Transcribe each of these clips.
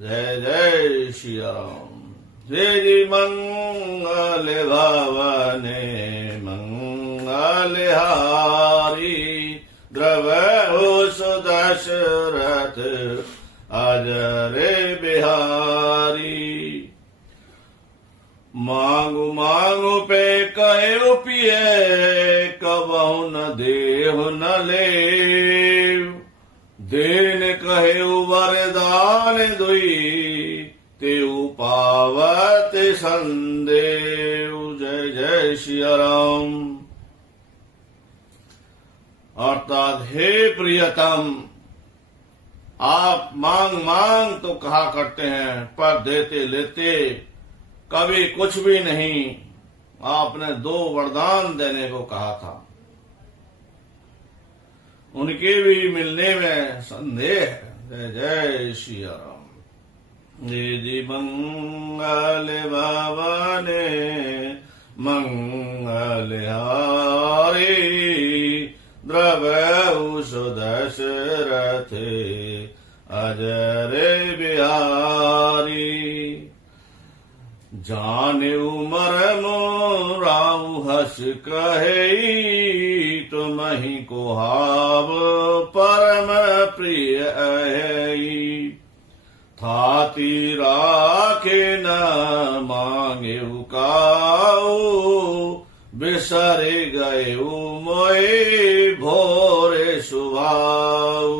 जय जय श्री राम। श्री मंगल भवने मंगलहारी, द्रवहु सुदशरथ अजरे बिहारी। मांगु मांगु पे कहे पिए, कबहु न देहु न लेव। देन कहे वरदान दुई, तेउ पावत संदेव। जय जय श्री राम। अर्थात हे प्रियतम, आप मांग मांग तो कहा करते हैं, पर देते लेते कभी कुछ भी नहीं। आपने 2 वरदान देने को कहा था, उनके भी मिलने में संदेह है। जय जय श्री राम। यदि मंगल भवने मंगलहारी, द्रवहु सुदशरथ अजरे बिहारी। जाने मरमो राउ हस कहे, तुमहि को हाव परम प्रिय अहि। थाती राखे न मांगे काऊ, बिसरे गए मोए भोरे सुभाऊ।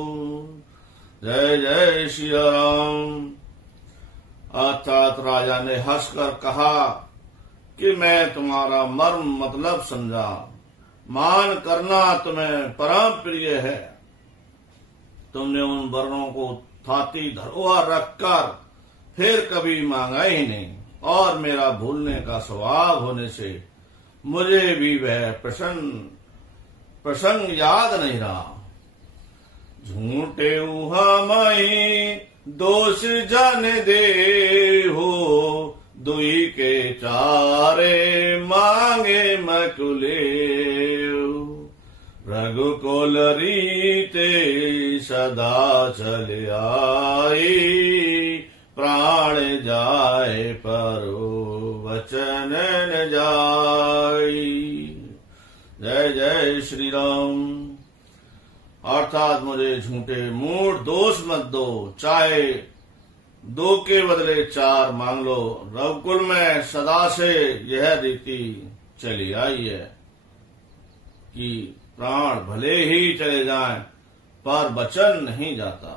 जय जय श्री राम। अर्थात राजा ने हंसकर कहा कि मैं तुम्हारा मर्म मतलब समझा। मान करना तुम्हें परम प्रिय है। तुमने उन वर्णों को थाती धरोहर रखकर फिर कभी मांगा ही नहीं, और मेरा भूलने का स्वभाव होने से मुझे भी वह प्रसंग याद नहीं रहा। झूठे उहामई दोष जन दे हो, दुई के चारे मांगे मकुले। रघुकुल रीते सदा चले आई, प्राण जाए परो वचन न जाई। जय जय श्री राम। अर्थात मुझे झूठे मूढ़ दोष मत दो, चाहे 2 के बदले 4 मांग लो। रघुकुल में सदा से यह रीति चली आई है कि प्राण भले ही चले जाएं, पर वचन नहीं जाता।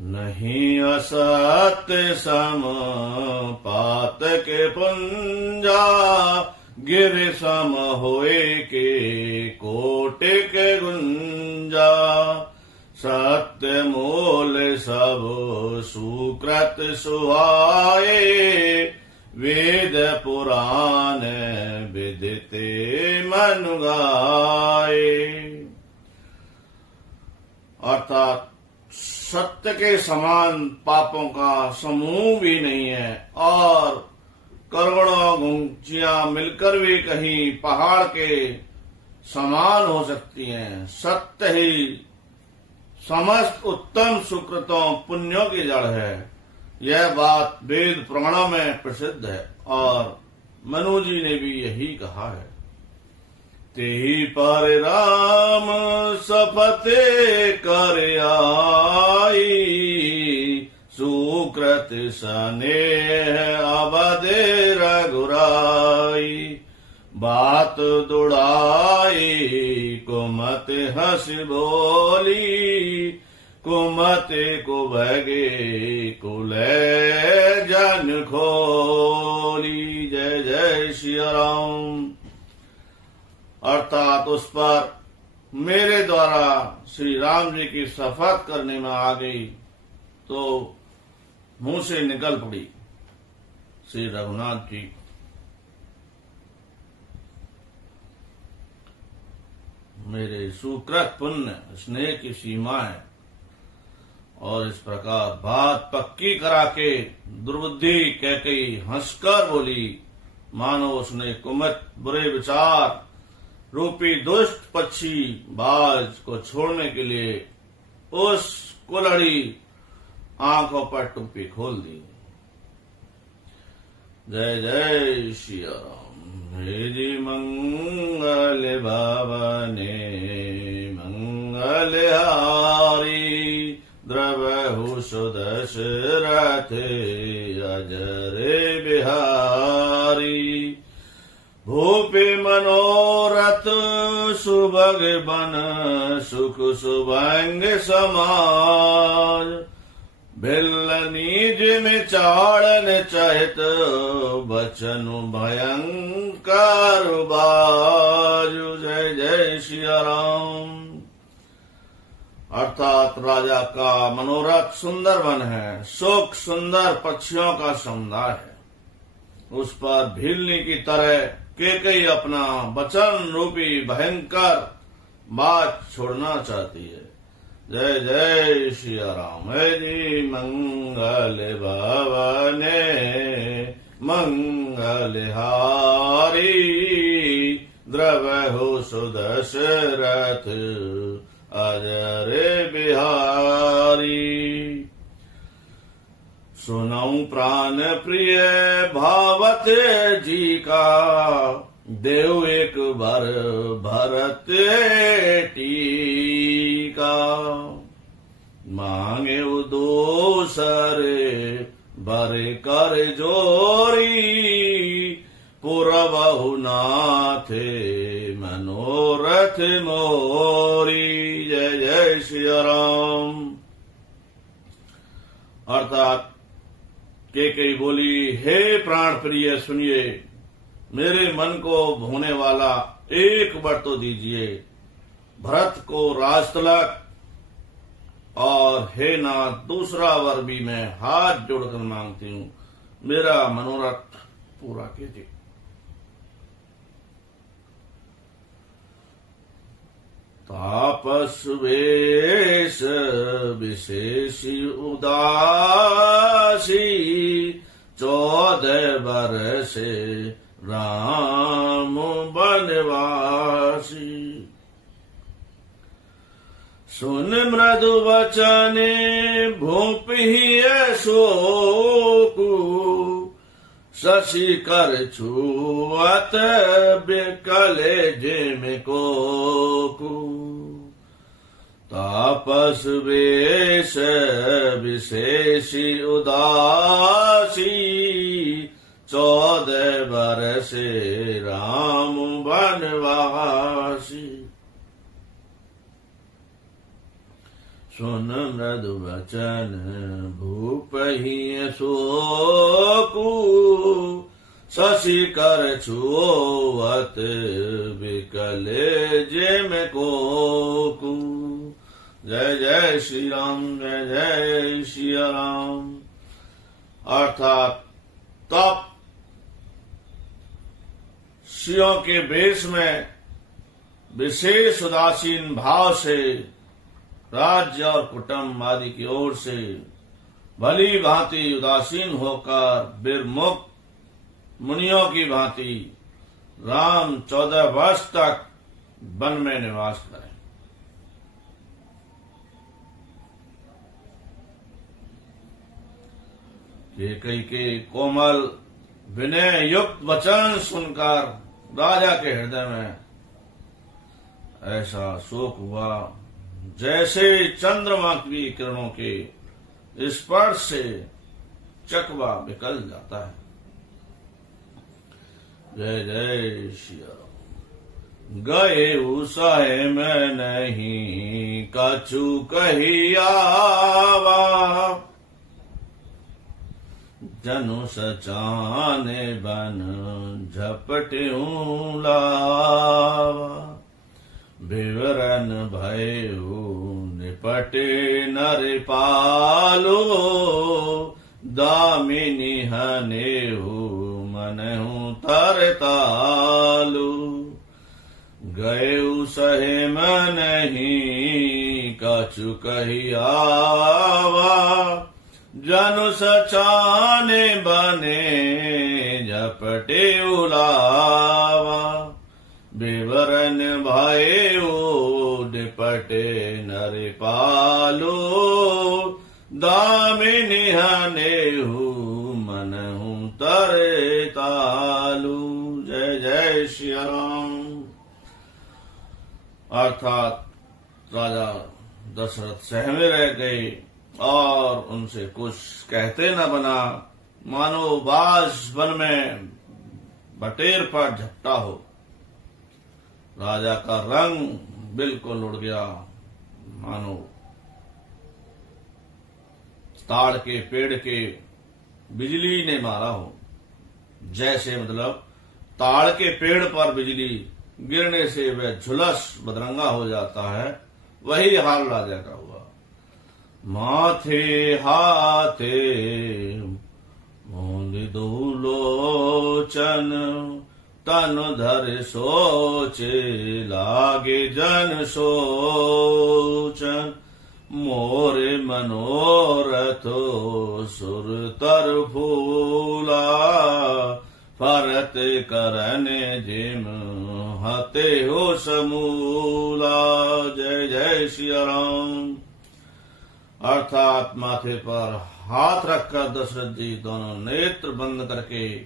नहीं असत्य सम पात के पुंजा, गिर सम होए के कोटि के गुंजा। सत्य मोल सब सुकृत सुहाए, वेद पुराण विदिते मनु गाए। अर्थात सत्य के समान पापों का समूह भी नहीं है, और करोड़ों गुंजियां मिलकर भी कहीं पहाड़ के समान हो सकती हैं। सत्य ही समस्त उत्तम सुकृतों पुण्यों की जड़ है। यह बात वेद पुराणों में प्रसिद्ध है, और मनु जी ने भी यही कहा है। तेहि पर राम सपते कर आई, सुकृत स्नेह अबदे रघुराई। बात दुड़ाई कुमत हंस बोली, कुमत को भगे कुले जन खोली। जय जय श्री राम। अर्थात उस पर मेरे द्वारा श्री राम जी की शपथ करने में आ गई तो मुंह से निकल पड़ी। श्री रघुनाथ जी मेरे सुकृत पुण्य स्नेह की सीमा है, और इस प्रकार बात पक्की करा के दुर्बुद्धि कैकेयी हंसकर बोली, मानो उसने कुमत बुरे विचार रूपी दुष्ट पक्षी बाज को छोड़ने के लिए उस कुलड़ी आंखों पर टोपी खोल दी। जय जय श्री राम। हे जी मंगल भवने मंगल हारी, द्रवहु सुदशरथ अजर बिहारी। भूपि मनोरथ सुभग बन सुख सुभंग समाज। भिल्ल नीज में चाड़न चहित बचनु भयंकर बाजु। जय जय श्री राम। अर्थात राजा का मनोरथ सुंदर वन है, सुख सुंदर पक्षियों का समुदाय है। उस पर भीलनी की तरह केकई अपना वचन रूपी भयंकर बात छोड़ना चाहती है। जय जय श्री राम। हे जी मंगल भवने मंगल हारी, द्रवहु सुदशरथ अजर बिहारी। सुनऊ प्राण प्रिय भावत जी का, देव एक बार भरत टीका। मांगे दोसरे बरे कर जोरी, पुरबहु नाथे मनोरथ मोरी। जय जय श्री राम। अर्थात केकई बोली, हे प्राण प्रिय सुनिए, मेरे मन को भोने वाला एक वर तो दीजिए। भरत को राज तिलक, और हे नाथ दूसरा वर भी मैं हाथ जोड़कर मांगती हूँ, मेरा मनोरथ पूरा कीजिए। तापस वेश विशेषी उदासी, 14 बरसे राम बनवासी। सुन मृदु वचने भूपि शोकु, शशि कर छुअत बिकले जिम कोकु। तापस वेश विशेषी उदासी, 14 बरसे राम बनवासी। सुन मृदु वचन भूपहि शोकु, शशि कर छुअत बिकले जिम कोकु। जय जय श्री राम। जय जय श्री राम। अर्थात तप शियों के वेश में विशेष उदासीन भाव से राज्य और कुटुंब आदि की ओर से भली भांति उदासीन होकर विरमुक्त मुनियों की भांति राम 14 वर्ष तक वन में निवास करें। केकई के कोमल विनय युक्त वचन सुनकर राजा के हृदय में ऐसा शोक हुआ जैसे चंद्रमा की किरणों के स्पर्श से चकवा बिकल जाता है। जय जय श्री राम। गए उसाए में नहीं कछु कही आवा, जनु सचाने बन झपट्यूं लावा। विवरण भयो निपटे नर पालो, दामिनी हनेहु मनहु तरतालु। गए सहे मन नहीं कछु कही आवा, जनु सचाने बने झपटे उलावा। विवरण भयो निपटे नर पालो, दामिनी हनेहु मनहु तरे तालु। जय जय श्री राम। अर्थात राजा दशरथ सहमे रह गए और उनसे कुछ कहते न बना, मानो बाज वन में बटेर पर झपटा हो। राजा का रंग बिल्कुल उड़ गया, मानो ताड़ के पेड़ के बिजली ने मारा हो। जैसे मतलब ताड़ के पेड़ पर बिजली गिरने से वह झुलस बदरंगा हो जाता है, वही हाल राजा का हुआ। माथे हाथे मूंद दो लोचन, तन धर सोचे लागे जन सोचन। मोरे मनोरथो सुरतर फूला, फरत करने जिम हते हो समूला। जय जय श्री राम। अर्थात माथे पर हाथ रखकर दशरथ जी दोनों नेत्र बंद करके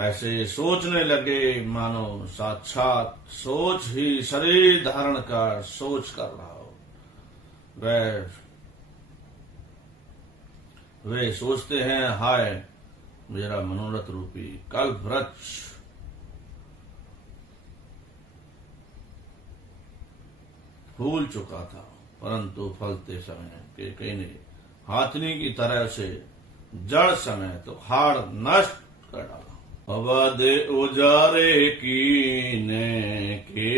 ऐसे सोचने लगे, मानो साक्षात सोच ही शरीर धारण कर सोच कर रहा हो। वे सोचते हैं, हाय मेरा मनोरथ रूपी कल्प वृक्ष फूल चुका था, परंतु फलते समय केकई ने हाथनी की तरह से जड़ समय तो हाड़ नष्ट कर डाला। अवध उजारे कीने के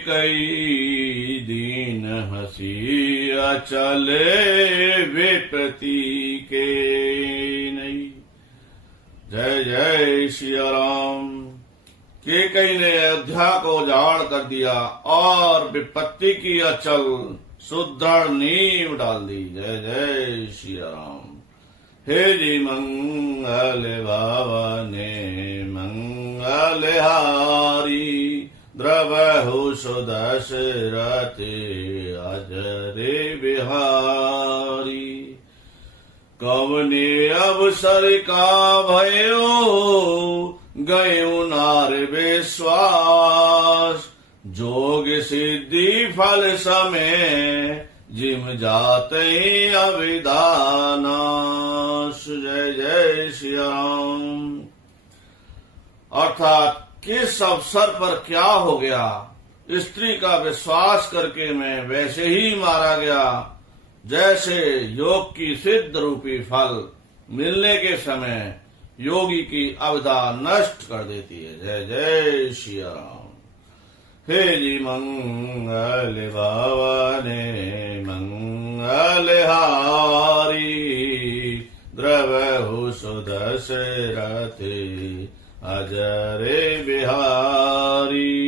कई दीन हसी अचले विपति के नहीं। जय जय श्री राम। केकई ने अयोध्या को उजाड़ कर दिया और विपत्ति की अचल सुदृढ़ नींव डाल दी। जय जय श्री राम। हे जी मंगल भावने मंगल हारी, द्रवहु सुदशरथ अजरे बिहारी। कवने अवसर का भयो गयो नार विश्वास, जोग सिद्धि फल समय जिम जाते अविदानाश। जय जय श्री राम। अर्थात किस अवसर पर क्या हो गया, स्त्री का विश्वास करके मैं वैसे ही मारा गया जैसे योग की सिद्ध रूपी फल मिलने के समय योगी की अविदा नष्ट कर देती है। जय जय श्री राम। हे जी मंगल भवने मंगल हारी, द्रवहु सुदशरथ अजरे बिहारी।